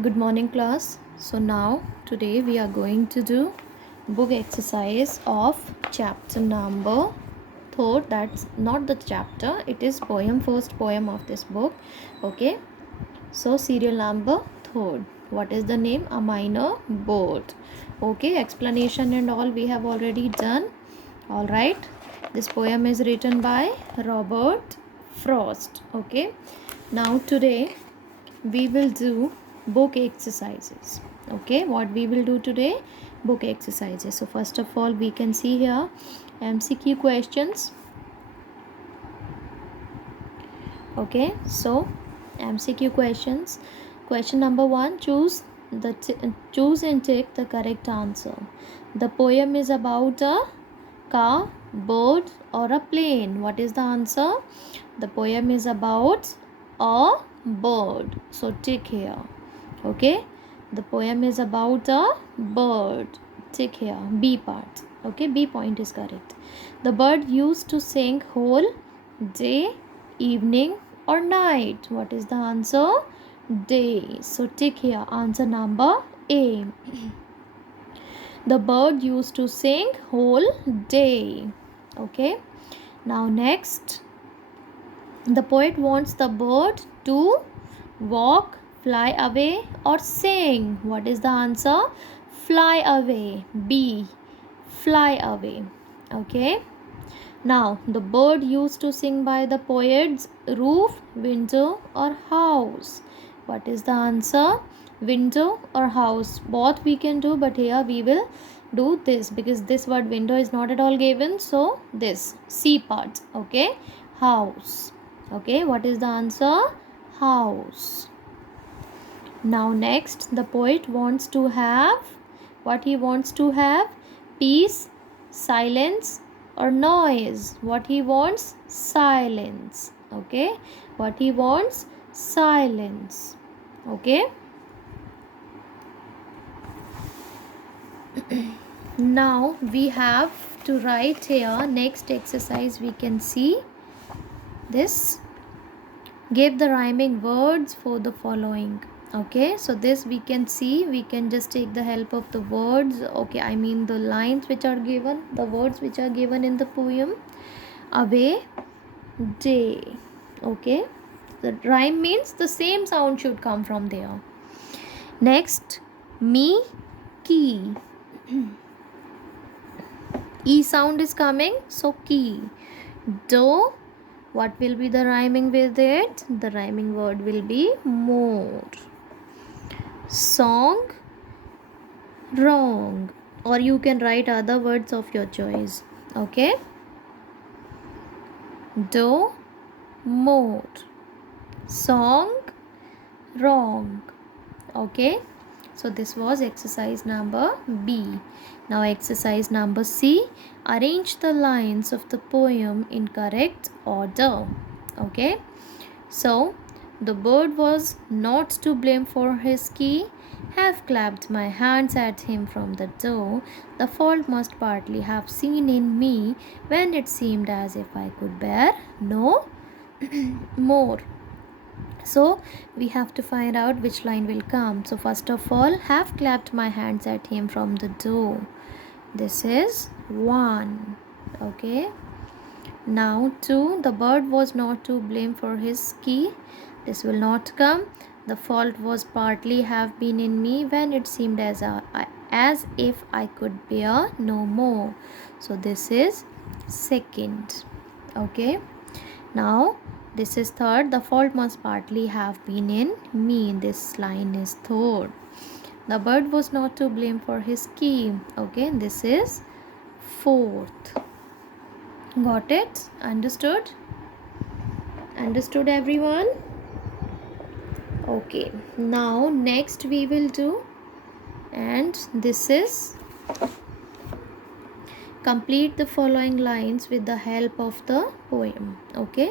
Good morning, class. So now today we are going to do book exercise of chapter number third. That's not the chapter, it is first poem of this book. Okay, so serial number third. What is the name? A minor bird. Okay, explanation and all we have already done. All right, this poem is written by Robert Frost. Okay, now today we will do book exercises. Okay, what we will do today? Book exercises. So first of all, we can see here MCQ questions. Okay, so MCQ questions. Question number 1, choose and take the correct answer. The poem is about a car, bird, or a plane. What is the answer? The poem is about a bird, so tick here. Okay, the poem is about a bird, tick here. B part. Okay, B point is correct. The bird used to sing whole day, evening, or night. What is the answer? Day, so tick here. Answer number A. The bird used to sing whole day. Okay, now next, the poet wants the bird to walk, fly away, or sing. What is the answer? Fly away. B. Fly away. Okay. Now, the bird used to sing by the poet's roof, window, or house. What is the answer? Window or house. Both we can do, but here we will do this because this word window is not at all given. So, this C part. Okay. House. Okay. What is the answer? House. Now, next, the poet wants to have what he wants to have: peace, silence, or noise. What he wants? Silence. Okay, what he wants? Silence. Okay, now we have to write here. Next exercise we can see this. Give the rhyming words for the following. Okay, so this we can see, we can just take the help of the words. Okay, I mean the lines which are given, the words which are given in the poem. Away, day. Okay, the rhyme means the same sound should come from there. Next, me, key. E sound is coming, so key. Do, what will be the rhyming with it? The rhyming word will be more. Song, wrong, or you can write other words of your choice. Okay, do, more. Song, wrong. Okay, so this was exercise number B. Now exercise number C. Arrange the lines of the poem in correct order. Okay, so the bird was not to blame for his key. Have clapped my hands at him from the door. The fault must partly have seen in me when it seemed as if I could bear no more. So we have to find out which line will come. So first of all, have clapped my hands at him from the door. This is 1. Okay. Now 2, the bird was not to blame for his key. This will not come. The fault was partly have been in me when it seemed as if I could bear no more. So this is 2nd. Okay. Now this is 3rd. The fault must partly have been in me. This line is 3rd. The bird was not to blame for his key. Okay. This is 4th. Got it? Understood? Understood, everyone? Okay, now next we will do, and this is complete the following lines with the help of the poem. Okay,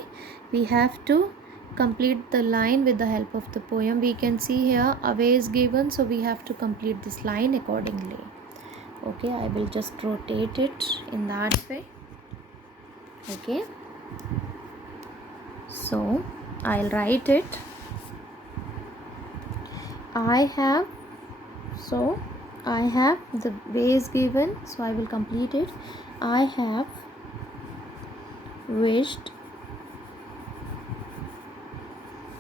we have to complete the line with the help of the poem. We can see here away is given, so we have to complete this line accordingly. Okay, I will just rotate it in that way. Okay, so I'll write it. I have, so I have, the way is given, so I will complete it. I have wished,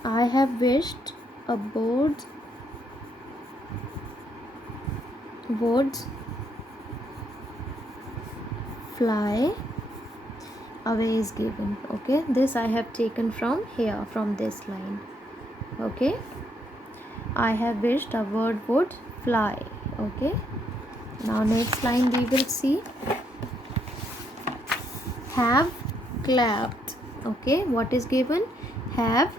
I have wished a bird would fly away is given. Okay, this I have taken from here, from this line. Okay, I have wished a bird would fly. Okay, now next line we will see. Have clapped. Okay, what is given? Have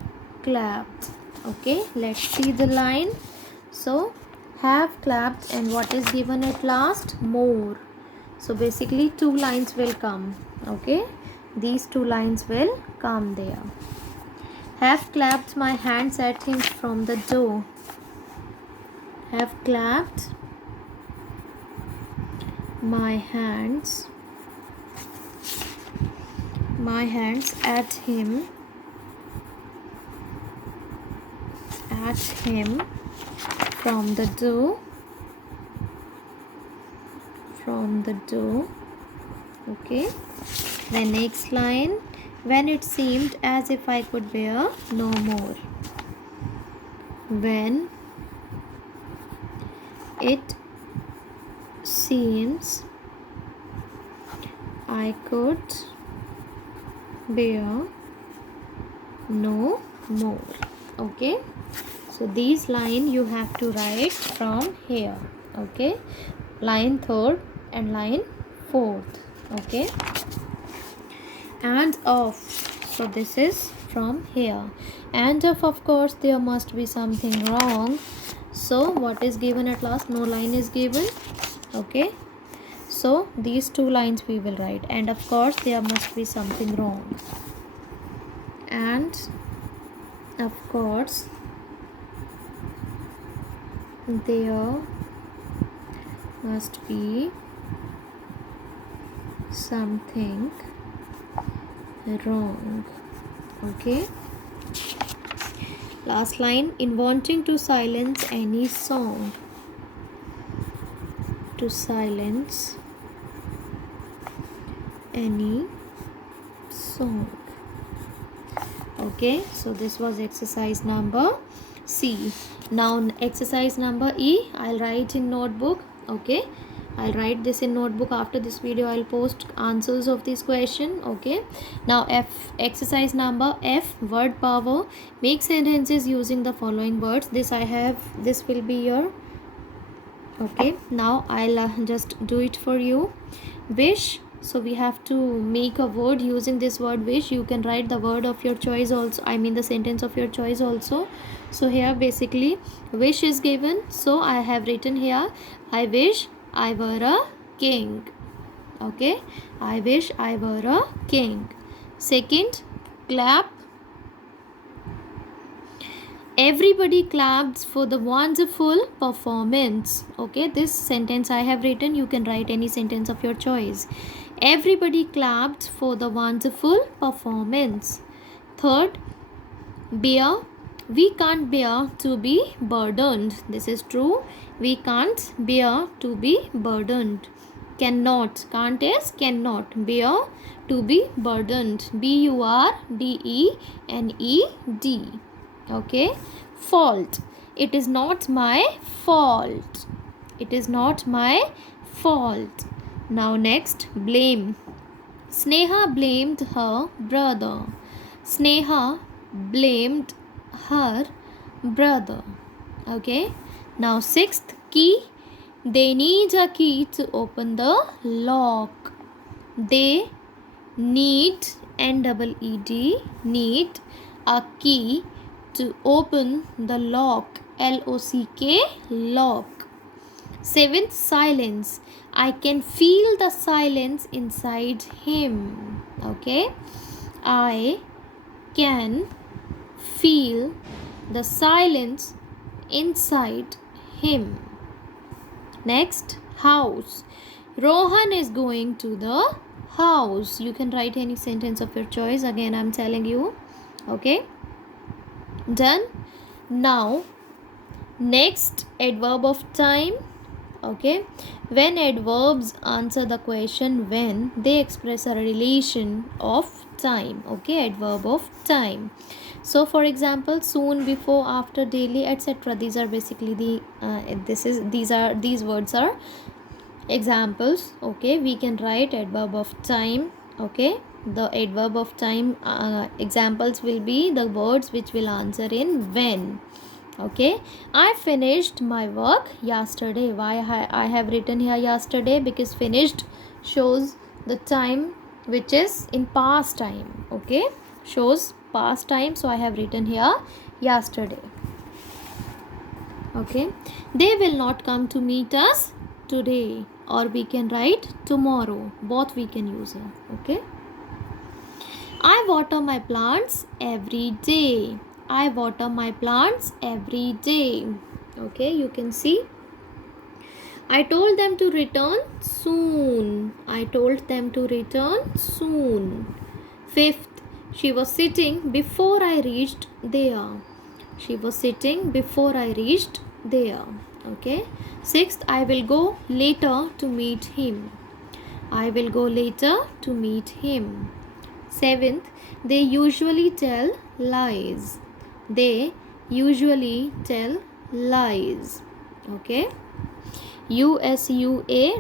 clapped. Okay, let's see the line. So have clapped, and what is given at last? More. So basically two lines will come. Okay, these two lines will come there. Have clapped my hands at him from the door. Have clapped my hands at him from the door, okay. The next line, when it seemed as if I could bear no more. When it seems I could bear no more. Okay, so these line you have to write from here. Okay, line 3rd and line 4th. Okay, and of, so this is from here. And of course there must be something wrong. So what is given at last? No line is given. Okay, so these two lines we will write, and of course there must be something wrong. And of course there must be something wrong. Okay, last line, in wanting to silence any song. To silence any song. Okay, so this was exercise number C. Now exercise number E, I'll write in notebook. Okay, I'll write this in notebook. After this video I'll post answers of this question. Okay, now exercise number F, word power. Make sentences using the following words. This will be your, okay. Now I'll just do it for you. Wish, so we have to make a word using this word wish. You can write the word of your choice also, I mean the sentence of your choice also. So here basically wish is given, so I have written here, I wish I were a king. Okay, I wish I were a king. Second, clap. Everybody clapped for the wonderful performance. Okay, this sentence I have written. You can write any sentence of your choice. Everybody clapped for the wonderful performance. Third, bear. We can't bear to be burdened. This is true. We can't bear to be burdened. Cannot. Can't is cannot. Bear to be burdened. BURDENED. Okay, fault. It is not my fault. It is not my fault. Now next, blame. Sneha blamed her brother. Sneha blamed her brother. Okay, now sixth, key. They need a key to open the lock. They need, NEED, need a key to open the lock, LOCK, lock. Seventh, silence. I can feel the silence inside him. Okay, I can feel the silence inside him. Next, house. Rohan is going to the house. You can write any sentence of your choice. Again, I'm telling you. Okay, done. Now Next, adverb of time. Okay, when adverbs answer the question when, they express a relation of time. Okay, adverb of time. So for example, soon, before, after, daily, etc. These are basically these words are examples. Okay, we can write adverb of time. Okay, the adverb of time examples will be the words which will answer in when. Okay, I finished my work yesterday. Why I have written here yesterday? Because finished shows the time which is in past time. Okay, shows past time, so I have written here yesterday. Okay, they will not come to meet us today, or we can write tomorrow. Both we can use here. Okay, I water my plants every day. I water my plants every day. Okay, you can see. I told them to return soon. I told them to return soon. Fifth, she was sitting before I reached there. She was sitting before I reached there. Okay. Sixth, I will go later to meet him. I will go later to meet him. Seventh, they usually tell lies. They usually tell lies. Okay, USUALLY,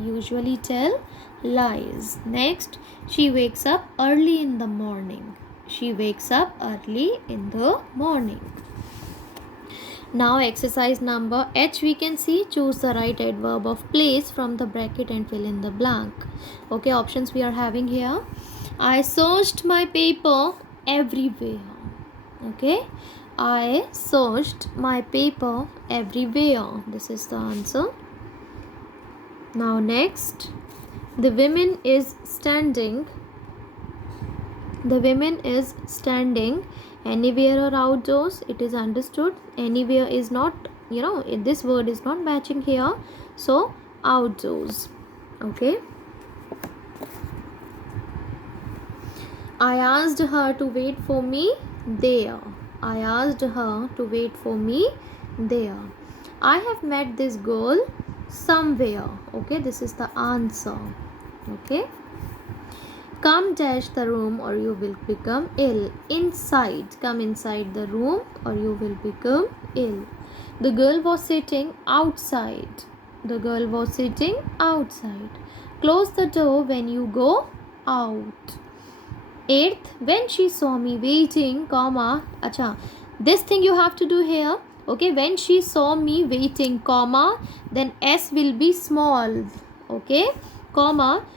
usually tell lies. Next, she wakes up early in the morning. She wakes up early in the morning. Now exercise number H, we can see. Choose the right adverb of place from the bracket and fill in the blank. Okay, options we are having here. I searched my paper everywhere. Okay, I searched my paper everywhere. This is the answer. Now next, the woman is standing. The woman is standing anywhere or outdoors. It is understood. Anywhere is not, this word is not matching here. So outdoors. Okay. I asked her to wait for me there. I asked her to wait for me there. I have met this girl somewhere. Okay, this is the answer. Okay. Come dash the room or you will become ill. Inside. Come inside the room or you will become ill. The girl was sitting outside. The girl was sitting outside. Close the door when you go out. Eighth, when she saw me waiting, this thing you have to do here. Okay, when she saw me waiting, then S will be small. Okay,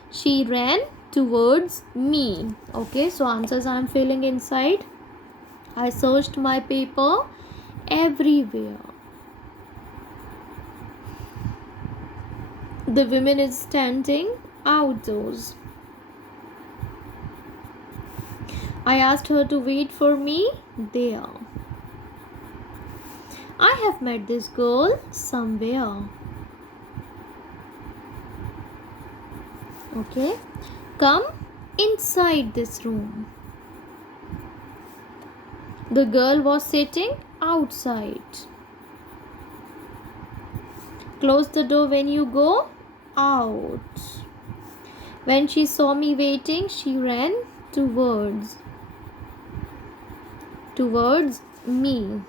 she ran towards me. Okay, so answers I am filling inside. I searched my paper everywhere. The woman is standing outdoors. I asked her to wait for me there. I have met this girl somewhere. Okay. Come inside this room. The girl was sitting outside. Close the door when you go out. When she saw me waiting, she ran towards me.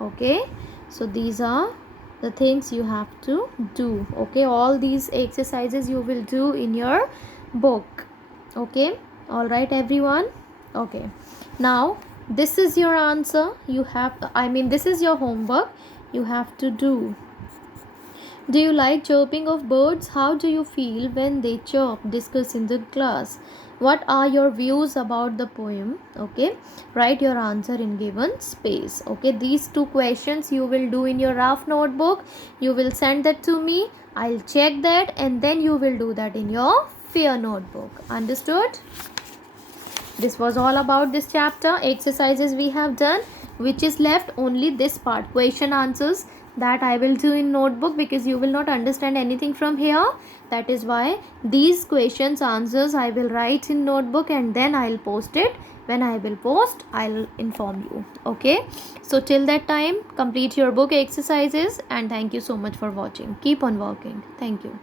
Okay, so these are the things you have to do. Okay, all these exercises you will do in your book. Okay, all right everyone. Okay, now this is your answer. This is your homework you have to do. Do you like chirping of birds? How do you feel when they chirp? Discuss in the class. What are your views about the poem? Okay, write your answer in given space. Okay, these two questions you will do in your rough notebook. You will send that to me. I'll check that and then you will do that in your fair notebook. Understood? This was all about this chapter. Exercises we have done. which is left only this part, question answers, that I will do in notebook, because you will not understand anything from here. That is why these questions answers I will write in notebook, and then I'll post it. When I will post, I'll inform you. Okay, so till that time, complete your book exercises, and thank you so much for watching. Keep on working. Thank you.